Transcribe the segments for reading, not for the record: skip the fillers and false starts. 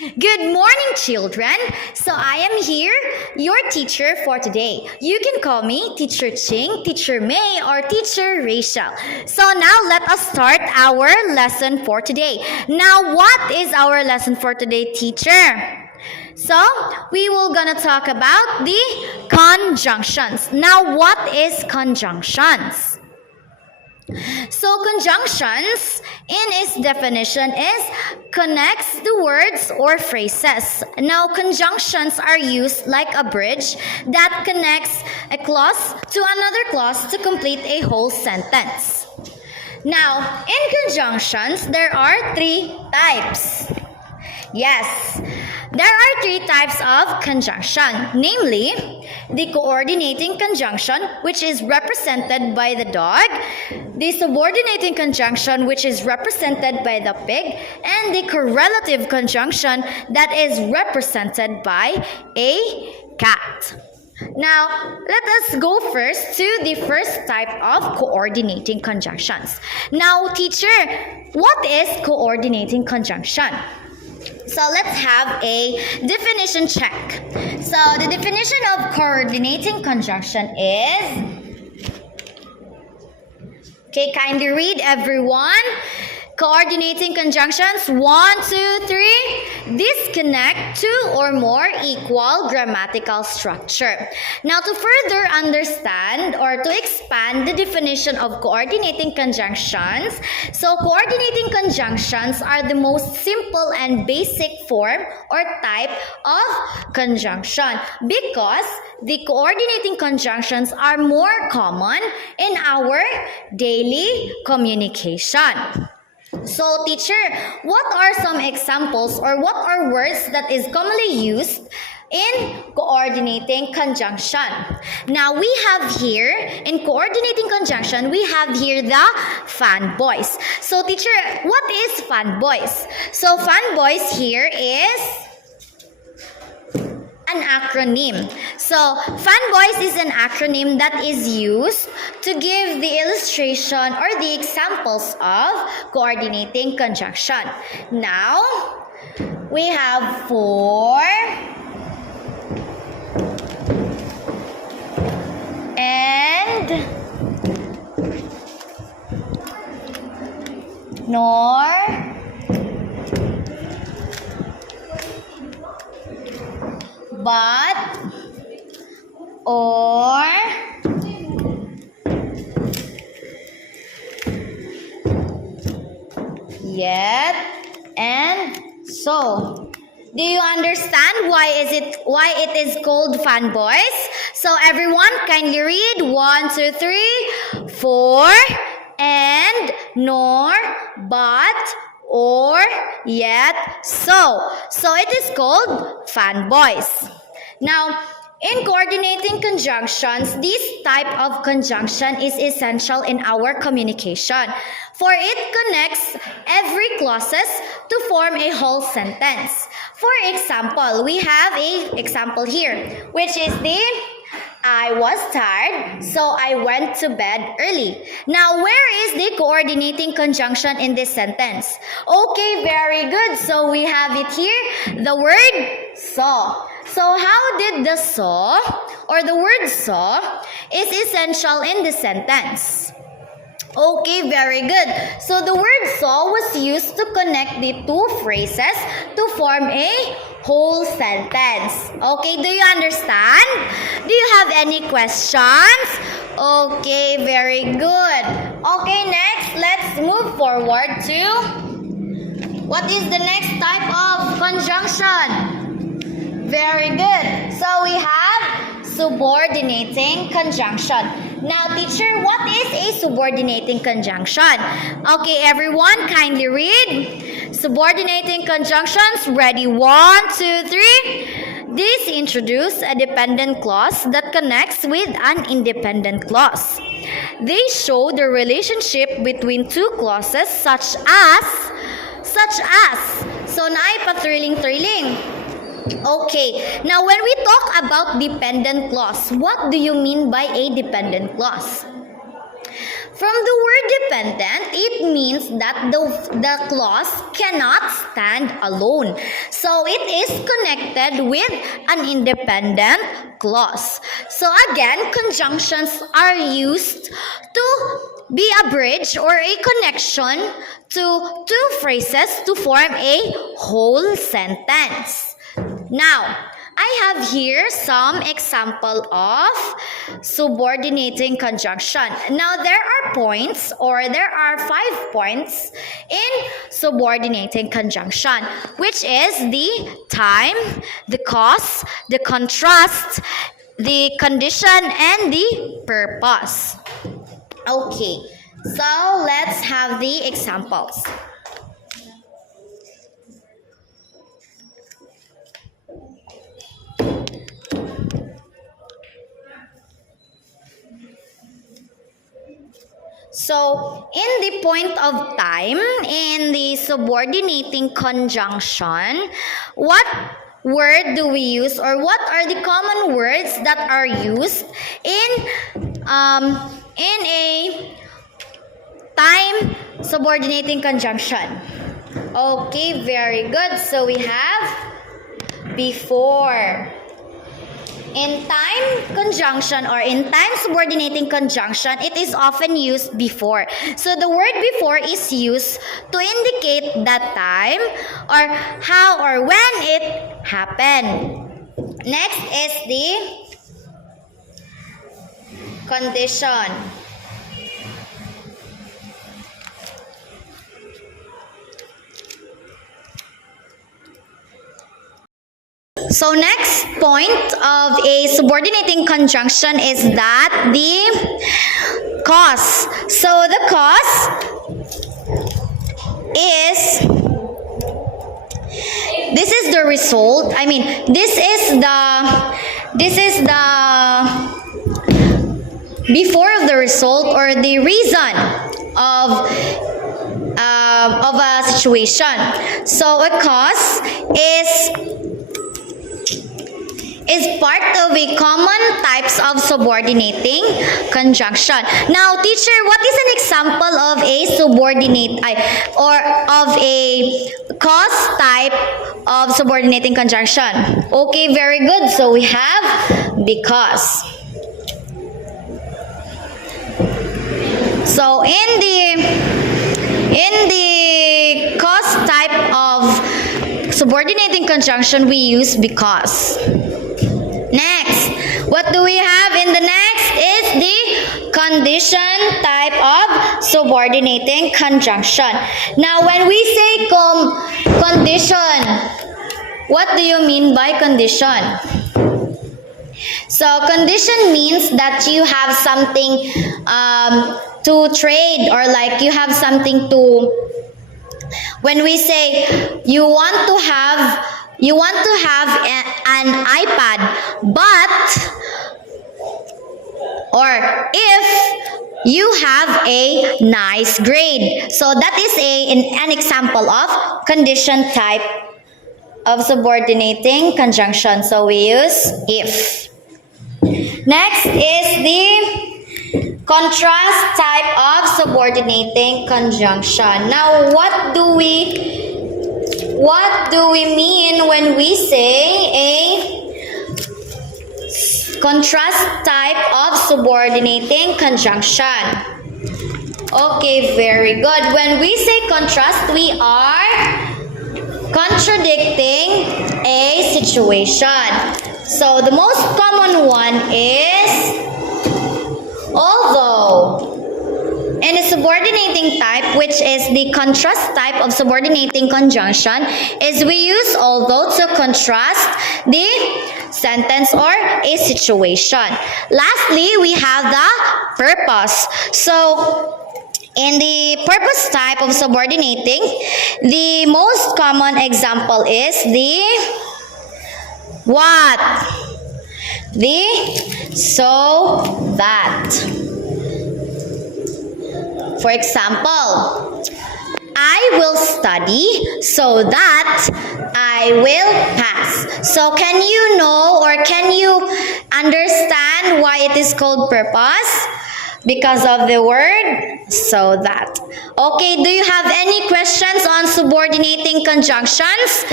Good morning, children. So I am here, your teacher for today. You can call me Teacher Ching, Teacher May, or Teacher Rachel. So now let us start our lesson for today. Now, what is our lesson for today, teacher? So, we will gonna talk about the conjunctions. Now, what is conjunctions? So conjunctions in its definition is connects the words or phrases. Now conjunctions are used like a bridge that connects a clause to another clause to complete a whole sentence. Now in conjunctions there are three types. Yes, there are three types of conjunction, namely the coordinating conjunction, which is represented by the dog, the subordinating conjunction, which is represented by the pig, and the correlative conjunction that is represented by a cat. Now, let us go first to the first type of coordinating conjunctions. Now, teacher, what is coordinating conjunction? So let's have a definition check. So the definition of coordinating conjunction is, okay, kindly read everyone. Coordinating conjunctions, 1, 2, 3, disconnect two or more equal grammatical structure. Now to further understand or to expand the definition of coordinating conjunctions, so coordinating conjunctions are the most simple and basic form or type of conjunction because the coordinating conjunctions are more common in our daily communication. So teacher, what are some examples or what are words that is commonly used in coordinating conjunction? Now we have here, in coordinating conjunction, we have here the fanboys. So teacher, what is fanboys? So fanboys here is an acronym. So fanboys is an acronym that is used to give the illustration or the examples of coordinating conjunction. Now we have for and nor but or yet and so. Do you understand why it is called fanboys? So everyone kindly read 1, 2, 3, for and nor but or yet so. So it is called fanboys. Now, in coordinating conjunctions, this type of conjunction is essential in our communication, for it connects every clauses to form a whole sentence. For example, we have an example here, which is the I was tired, so I went to bed early. Now, where is the coordinating conjunction in this sentence? Okay, very good. So we have it here, the word saw. So how did the saw or the word saw is essential in the sentence? Okay, very good. So the word saw was used to connect the two phrases to form a whole sentence. Okay, do you understand? Do you have any questions? Okay, very good. Okay, next, let's move forward to what is the next type of conjunction? Very good. So we have subordinating conjunction. Now, teacher, what is a subordinating conjunction? Okay, everyone, kindly read. Subordinating conjunctions, ready? 1, 2, 3. These introduce a dependent clause that connects with an independent clause. They show the relationship between two clauses such as. So, naay pa thrilling. Okay, now when we talk about dependent clause, what do you mean by a dependent clause? From the word dependent, it means that the clause cannot stand alone. So it is connected with an independent clause. So again, conjunctions are used to be a bridge or a connection to two phrases to form a whole sentence. Now, I have here some example of subordinating conjunction. Now, there are points, or there are 5 points in subordinating conjunction, which is the time, the cause, the contrast, the condition, and the purpose. Okay, so let's have the examples. So, in the point of time, in the subordinating conjunction, what word do we use, or what are the common words that are used in a time subordinating conjunction? Okay, very good. So we have before. In time conjunction, or in time subordinating conjunction, it is often used before. So the word before is used to indicate that time or how or when it happened. Next is the condition. So next point of a subordinating conjunction is that the cause. So the cause is, this is the result. I mean, this is the before of the result, or the reason of a situation. So a cause is part of a common types of subordinating conjunction. Now, teacher, what is an example of a subordinate or of a cause type of subordinating conjunction? Okay, very good. So we have because. So in the cause type of subordinating conjunction, we use because. Next, what do we have in the next is the condition type of subordinating conjunction. Now, when we say condition, what do you mean by condition? So, condition means that you have something to trade, or like you have something to, when we say you want to have an iPad, but, or if you have a nice grade. So that is an example of condition type of subordinating conjunction. So we use if. Next is the contrast type of subordinating conjunction. Now, what do we mean when we say a contrast type of subordinating conjunction? Okay, very good. When we say contrast, we are contradicting a situation. So the most common one is although. And a subordinating type, which is the contrast type of subordinating conjunction, is we use although to contrast the sentence or a situation. Lastly, we have the purpose. So, in the purpose type of subordinating, the most common example is the what? The so that. For example, I will study so that I will pass. So can you know, or can you understand why it is called purpose? because of the word so that. Okay, do you have any questions on subordinating conjunctions?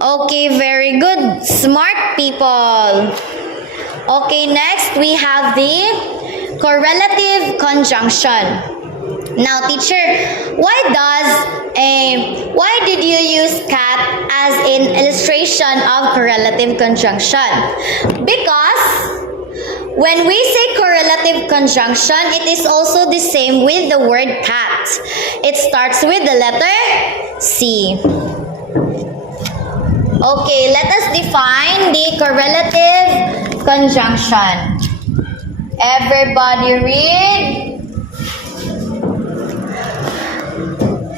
Okay, very good. Smart people. Okay, next we have the correlative conjunction. Now, teacher, why did you use cat as an illustration of correlative conjunction? Because when we say correlative conjunction, it is also the same with the word cat. It starts with the letter C. Okay, let us define the correlative conjunction. Everybody read.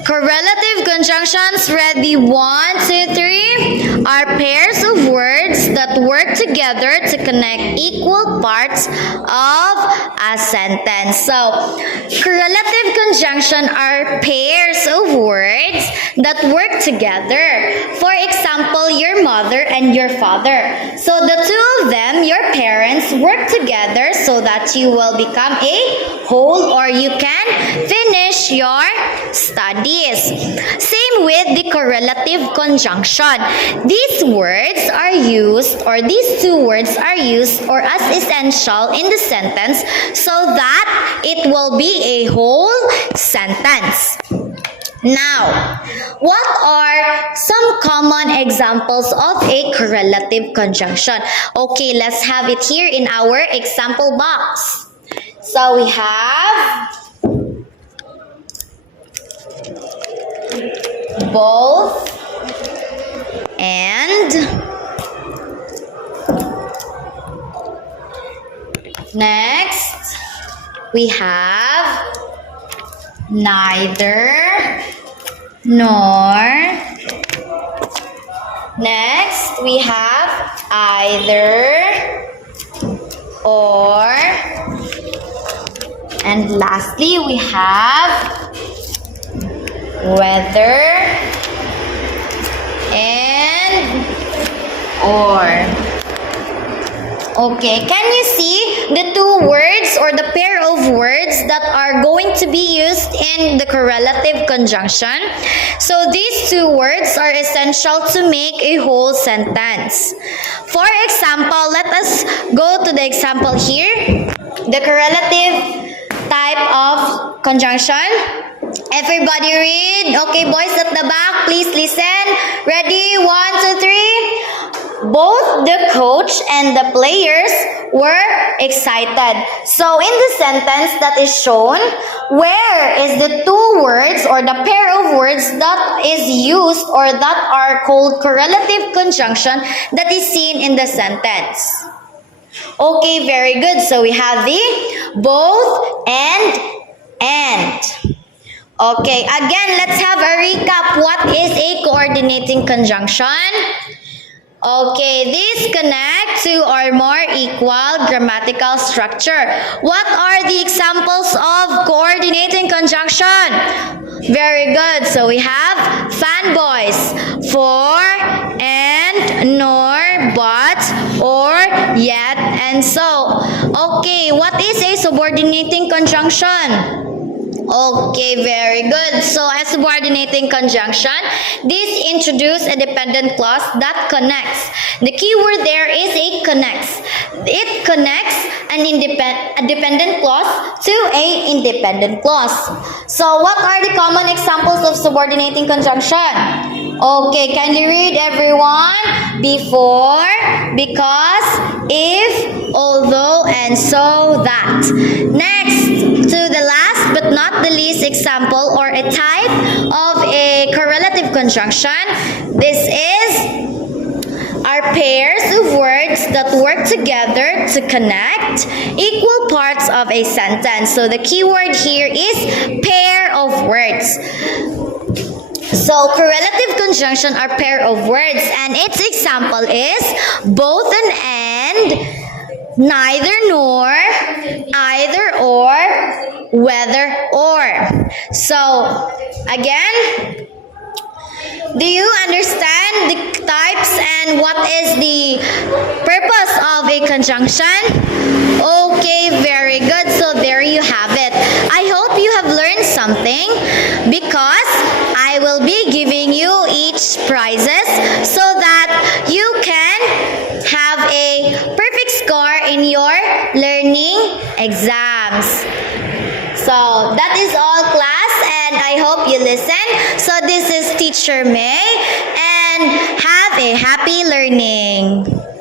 Correlative conjunctions, ready? 1, 2, 3, are pairs of words that work together to connect equal parts of a sentence. So, correlative conjunction are pairs of words that work together. For example, your mother and your father. So, the two of them, your parents, work together so that you will become a whole or you can finish your studies. Same with the correlative conjunction. These words are used, or these two words are used or as essential in the sentence so that it will be a whole sentence. Now, what are some common examples of a correlative conjunction? Okay, let's have it here in our example box. So we have both and. Next, we have neither nor. Next, we have either or. And lastly, we have whether and or. Okay, can you see the two words or the pair of words that are going to be used in the correlative conjunction? So these two words are essential to make a whole sentence. For example, let us go to the example here. The correlative type of conjunction. Everybody read. Okay, boys at the back, please listen. Ready? 1, 2, 3. Both the coach and the players were excited. So in the sentence that is shown, where is the two words or the pair of words that is used or that are called correlative conjunction that is seen in the sentence? Okay, very good. So we have the both and. Okay, again, let's have a recap. What is a coordinating conjunction? Okay, these connect to or more equal grammatical structure. What are the examples of coordinating conjunction? Very good. So we have fanboys, for, and, nor, but, or, yet, and so. Okay, what is a subordinating conjunction? Okay, very good. So, as subordinating conjunction, this introduces a dependent clause that connects. The key word there is a connects. It connects a dependent clause to a independent clause. So, what are the common examples of subordinating conjunction? Okay, kindly read everyone. Before, because, if, although, and so that. Next, to the last but not the least example or a type of a correlative conjunction. This is are pairs of words that work together to connect equal parts of a sentence. So the key word here is pair of words. So correlative conjunction are pair of words and its example is both and, neither nor, either or, whether or. So again, do you understand the types and And what is the purpose of a conjunction? Okay, very good. So there you have it. I hope you have learned something because I will be giving you each prizes so that you can have a perfect score in your learning exams. So that is all, class, and I hope you listen. So this is Teacher May, and have a happy learning.